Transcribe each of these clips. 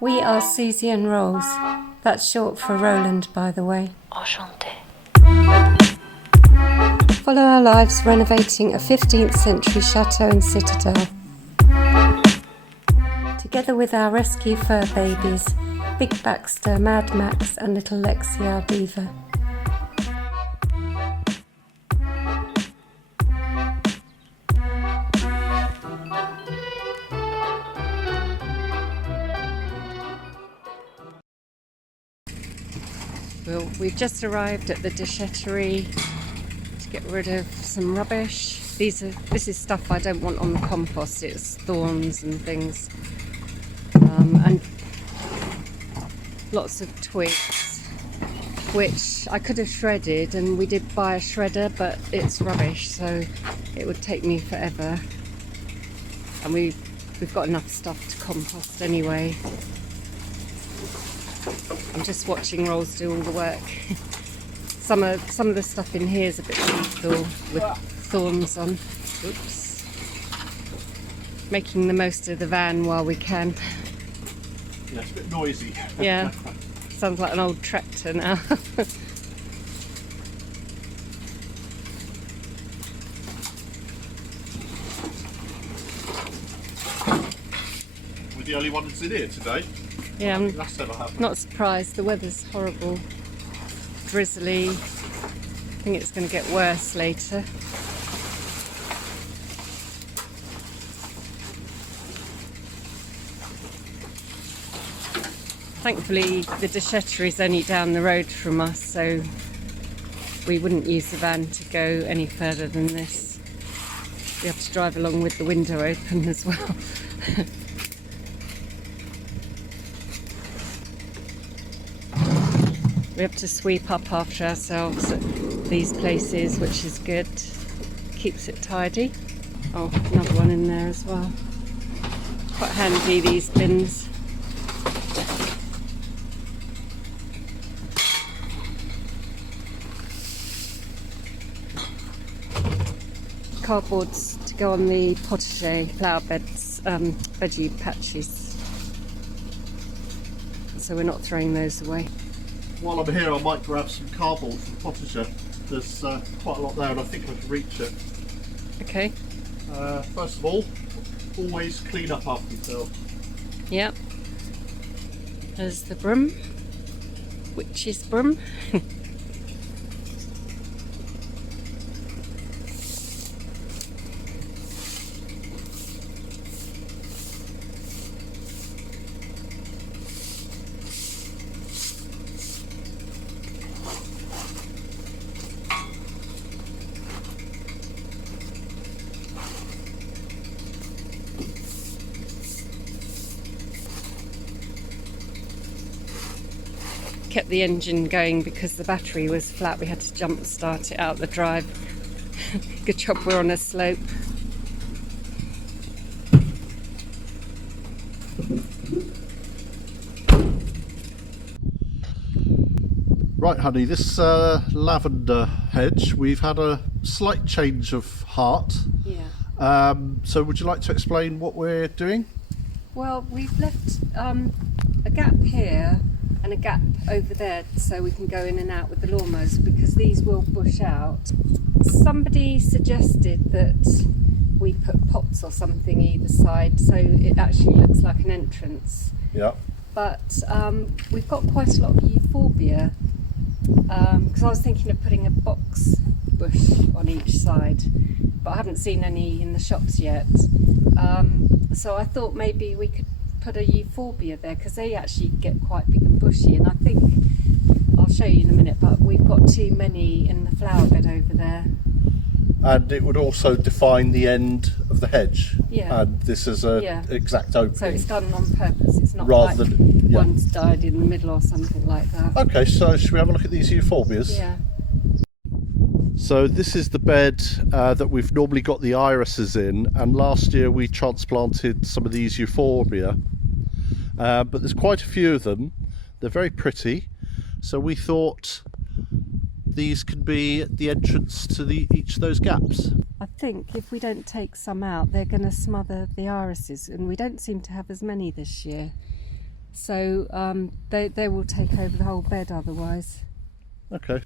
We are Susie and Rolls. That's short for Roland, by the way. Enchanté. Follow our lives renovating a 15th century chateau and citadel. Together with our rescue fur babies, Big Baxter, Mad Max and little Lexi, our beaver. Well, we've just arrived at the déchetterie to get rid of some rubbish. This is stuff I don't want on the compost. It's thorns and things, and lots of twigs, which I could have shredded, and we did buy a shredder, but it's rubbish, so it would take me forever. And we've got enough stuff to compost anyway. I'm just watching Rolls do all the work. Some of the stuff in here is a bit lethal with thorns on. Oops. Making the most of the van while we can. Yeah, it's a bit noisy. Yeah, sounds like an old tractor now. We're the only ones in here today. Yeah, I'm That's never happened. not surprised. The weather's horrible, drizzly. I think it's going to get worse later. Thankfully, the déchetterie is only down the road from us, so we wouldn't use the van to go any further than this. We have to drive along with the window open as well. We have to sweep up after ourselves at these places, which is good. Keeps it tidy. Oh, another one in there as well. Quite handy, these bins. Cardboards to go on the potager, flower beds, veggie patches. So we're not throwing those away. While I'm here, I might grab some cardboard from Potager. There's quite a lot there, and I think I can reach it. Okay. First of all, always clean up after yourself. Yep. There's the broom. Witch's broom. Kept the engine going because the battery was flat. We had to jump start it out the drive. Good job we're on a slope. Right, honey, this lavender hedge, we've had a slight change of heart. Yeah. So would you like to explain what we're doing? Well, we've left a gap here and a gap over there so we can go in and out with the lawnmowers, because these will bush out. Somebody suggested that we put pots or something either side so it actually looks like an entrance. Yeah. But we've got quite a lot of euphorbia, because I was thinking of putting a box bush on each side, but I haven't seen any in the shops yet. So I thought maybe we could put a euphorbia there, because they actually get quite big and bushy, and I think I'll show you in a minute, but we've got too many in the flower bed over there. And it would also define the end of the hedge. Yeah. And this is a exact opening. So it's done on purpose. It's not rather like than, yeah. one's died in the middle or something like that. Okay, so should we have a look at these euphorbias? Yeah. So this is the bed that we've normally got the irises in, and last year we transplanted some of these euphorbia, but there's quite a few of them. They're very pretty, so we thought these could be the entrance to each of those gaps. I think if we don't take some out, they're going to smother the irises, and we don't seem to have as many this year. So they will take over the whole bed otherwise. Okay.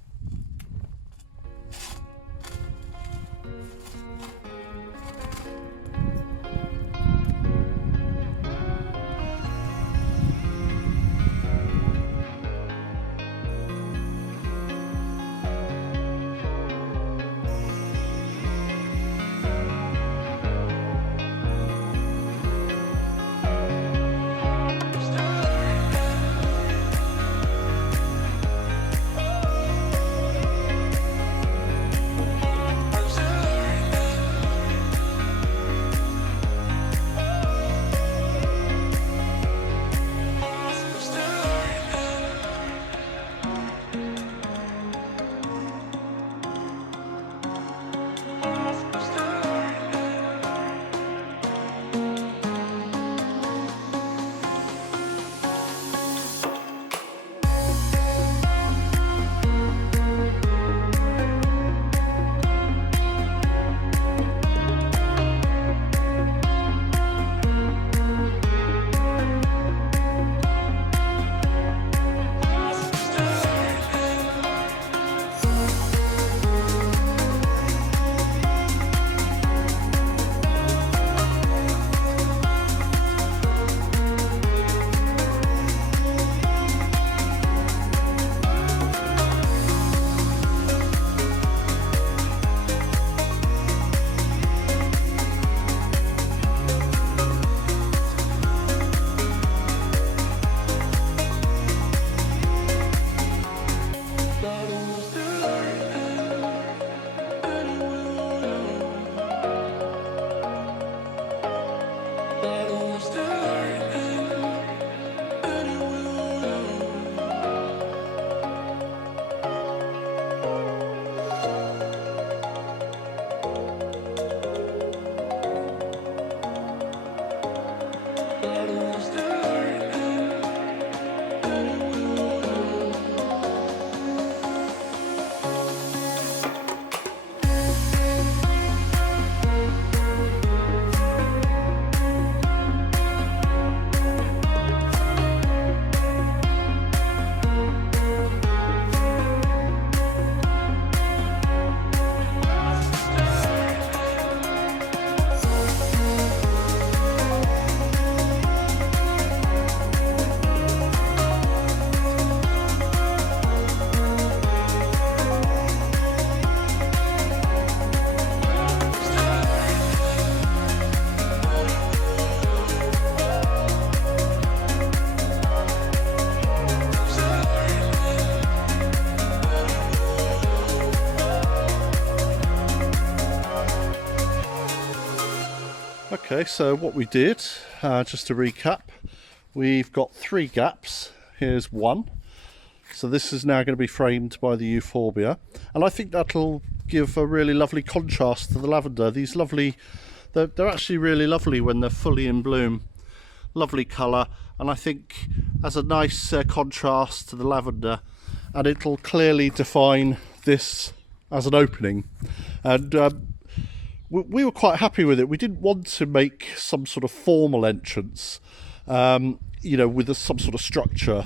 Okay, so what we did, just to recap, we've got 3 gaps. Here's one. So this is now going to be framed by the euphorbia, and I think that'll give a really lovely contrast to the lavender. These lovely, they're actually really lovely when they're fully in bloom. Lovely colour, and I think as a nice contrast to the lavender, and it'll clearly define this as an opening. And we were quite happy with it. We didn't want to make some sort of formal entrance, you know, with some sort of structure.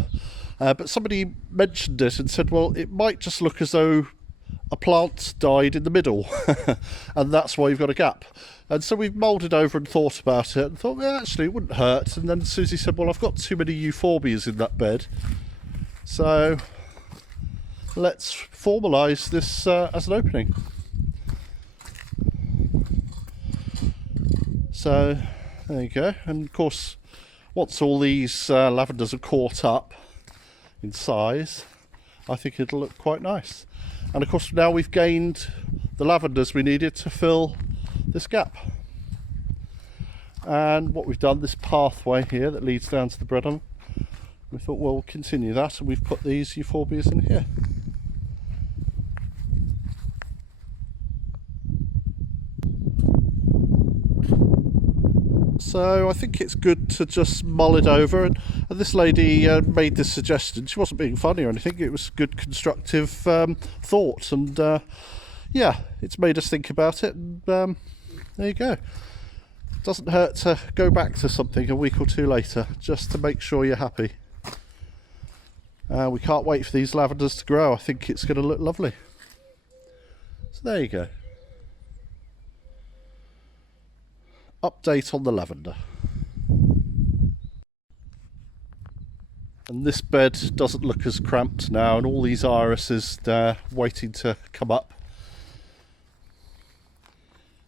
But somebody mentioned it and said, well, it might just look as though a plant died in the middle, and that's why you've got a gap. And so we've moulded over and thought about it and thought, well, actually, it wouldn't hurt. And then Susie said, well, I've got too many euphorbias in that bed, so let's formalise this as an opening. So there you go. And of course, once all these lavenders are caught up in size, I think it'll look quite nice. And of course, now we've gained the lavenders we needed to fill this gap. And what we've done, this pathway here that leads down to the bread oven, we thought, well, we'll continue that, and we've put these euphorbias in here. So I think it's good to just mull it over, and this lady made this suggestion. She wasn't being funny or anything, it was good constructive thought, and yeah, it's made us think about it, and there you go. Doesn't hurt to go back to something a week or two later, just to make sure you're happy. We can't wait for these lavenders to grow. I think it's going to look lovely. So there you go. Update on the lavender. And this bed doesn't look as cramped now, and all these irises there waiting to come up.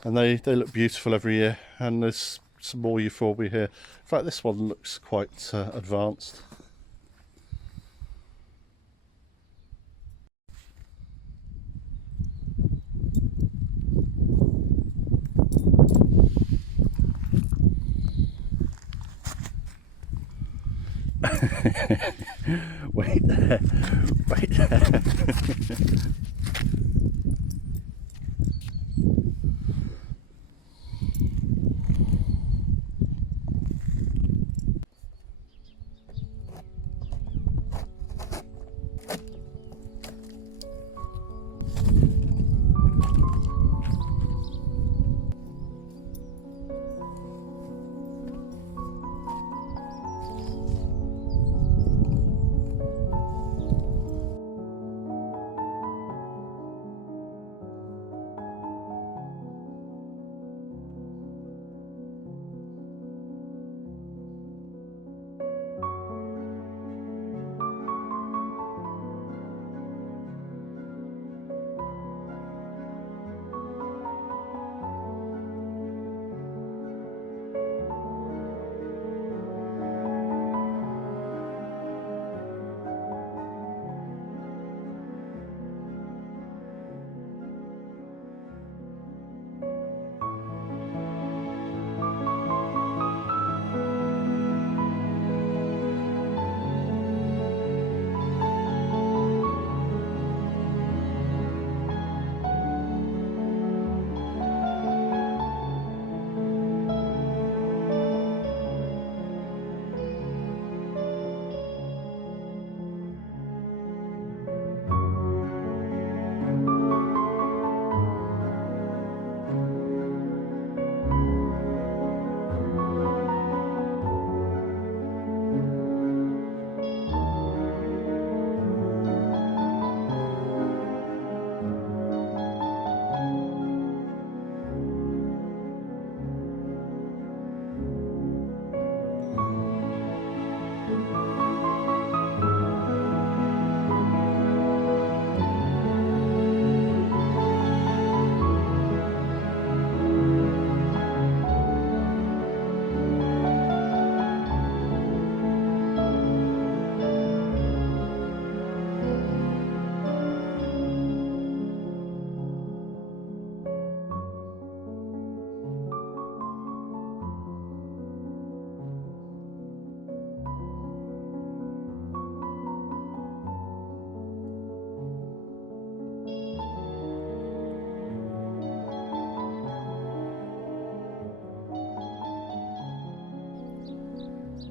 And they look beautiful every year. And there's some more euphorbia here. In fact, this one looks quite advanced. Wait there, wait there.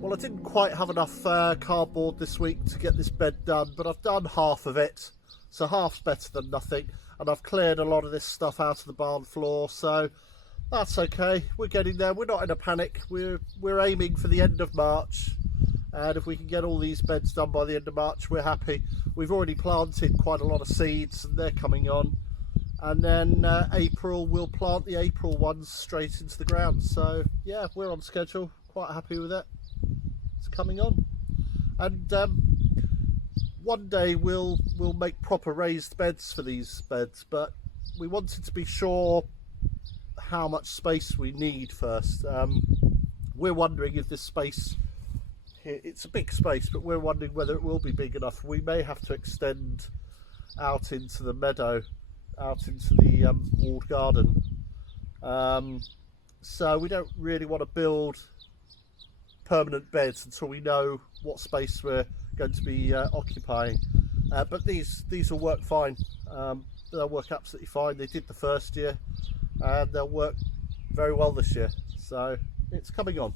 Well, I didn't quite have enough cardboard this week to get this bed done, but I've done half of it, so half's better than nothing. And I've cleared a lot of this stuff out of the barn floor, so that's okay. We're getting there. We're not in a panic. We're aiming for the end of March, and if we can get all these beds done by the end of March, we're happy. We've already planted quite a lot of seeds, and they're coming on. And then April, we'll plant the April ones straight into the ground. So yeah, we're on schedule. Quite happy with it. It's coming on. And one day we'll make proper raised beds for these beds, but we wanted to be sure how much space we need first. We're wondering if this space here, it's a big space, but we're wondering whether it will be big enough. We may have to extend out into the meadow, out into the walled garden. So we don't really want to build permanent beds until we know what space we're going to be occupying. But these will work fine. They'll work absolutely fine. They did the first year, and they'll work very well this year. So it's coming on.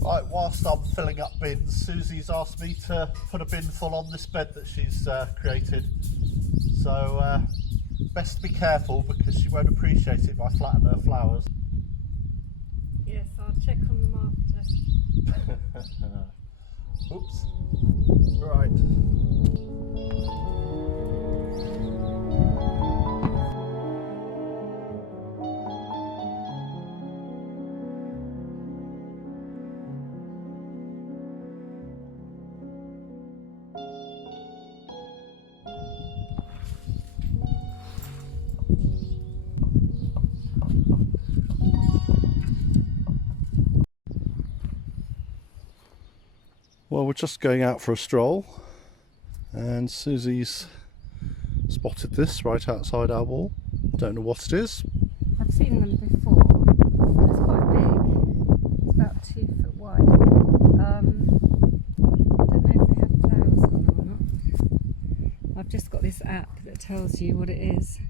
Right, whilst I'm filling up bins, Susie's asked me to put a bin full on this bed that she's created. So best be careful, because she won't appreciate it if I flatten her flowers. Yes, I'll check on them after. Oops. Right. Well, we're just going out for a stroll, and Susie's spotted this right outside our wall. Don't know what it is. I've seen them before. It's quite big. It's about 2 foot wide. I don't know if they have flowers on them or not. I've just got this app that tells you what it is.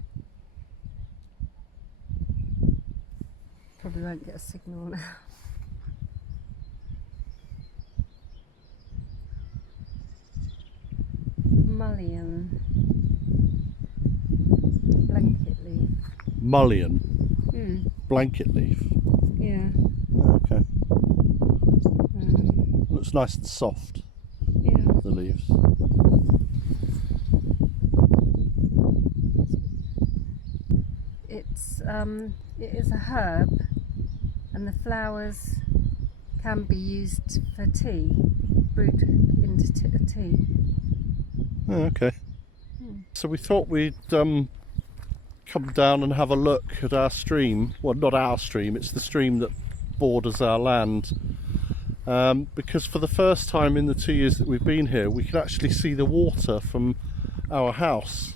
Probably won't get a signal now. Mullion. Blanket leaf. Mullion. Blanket leaf. Yeah. Okay. Looks nice and soft, Yeah. the leaves. It is a herb, and the flowers can be used for tea, brewed into tea. Oh, okay. So we thought we'd come down and have a look at our stream. Well, not our stream, it's the stream that borders our land. Because for the first time in the 2 years that we've been here, we can actually see the water from our house,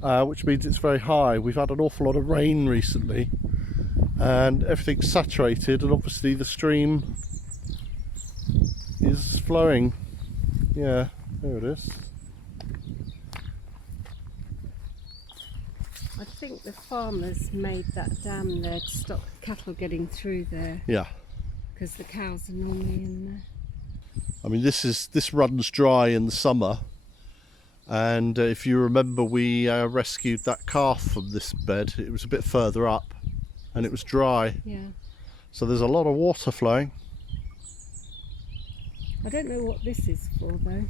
which means it's very high. We've had an awful lot of rain recently, and everything's saturated, and obviously the stream is flowing. Yeah, there it is. I think the farmers made that dam there to stop cattle getting through there, Yeah. because the cows are normally in there. I mean, this runs dry in the summer, and if you remember, we rescued that calf from this bed. It was a bit further up, and it was dry. Yeah. So there's a lot of water flowing. I don't know what this is for though.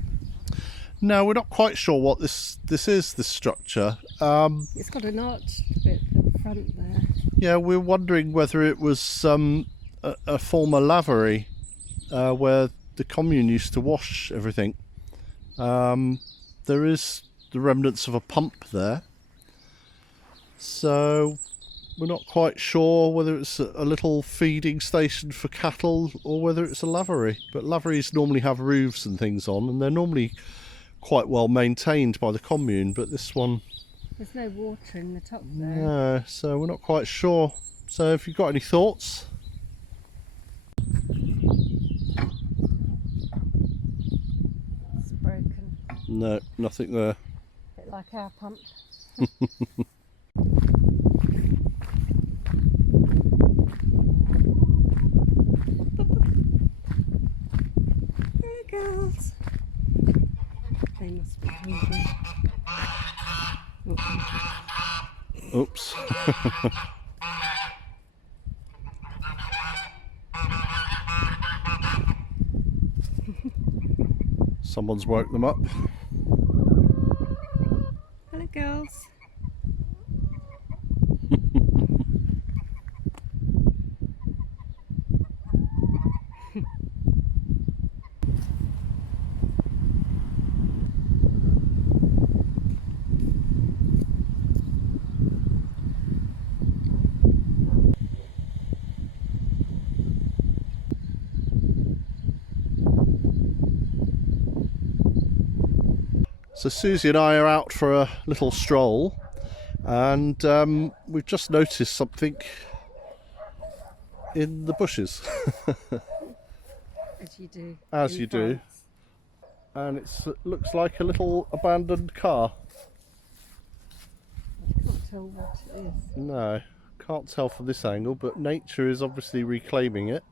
No, we're not quite sure what this is. This structure. It's got an arched bit at the front there. Yeah, we're wondering whether it was a former lavery where the commune used to wash everything. There is the remnants of a pump there, so we're not quite sure whether it's a little feeding station for cattle or whether it's a lavery. But laveries normally have roofs and things on, and they're normally quite well maintained by the commune, but this one, There's no water in the top there. no, so we're not quite sure. So if you've got any thoughts, It's broken. no, nothing there. Bit like our pump. Hey girls. They must be hungry. Oops. Someone's woke them up. Hello girls. So Susie and I are out for a little stroll, and we've just noticed something in the bushes. As you do. As in you do. France. And it looks like a little abandoned car. I can't tell what it is. No, can't tell from this angle, but nature is obviously reclaiming it.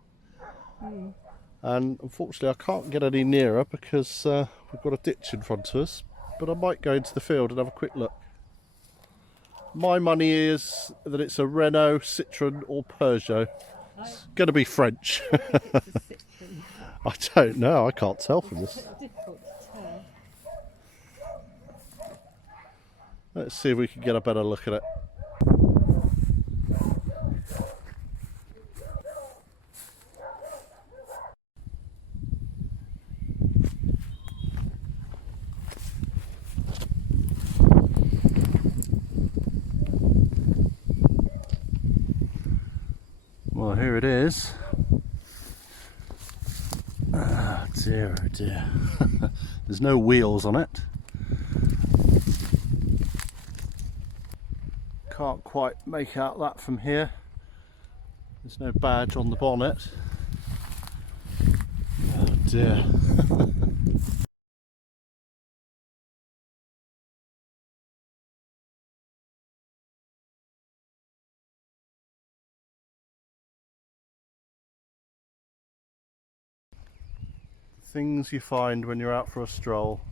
And unfortunately I can't get any nearer because we've got a ditch in front of us, but I might go into the field and have a quick look. My money is that it's a Renault, Citroën or Peugeot. It's going to be French. It's a Citroën. I don't know, I can't tell from this. It's difficult to tell. Let's see if we can get a better look at it. Well, here it is. Oh dear, oh dear. There's no wheels on it. Can't quite make out that from here. There's no badge on the bonnet. Oh dear. Things you find when you're out for a stroll.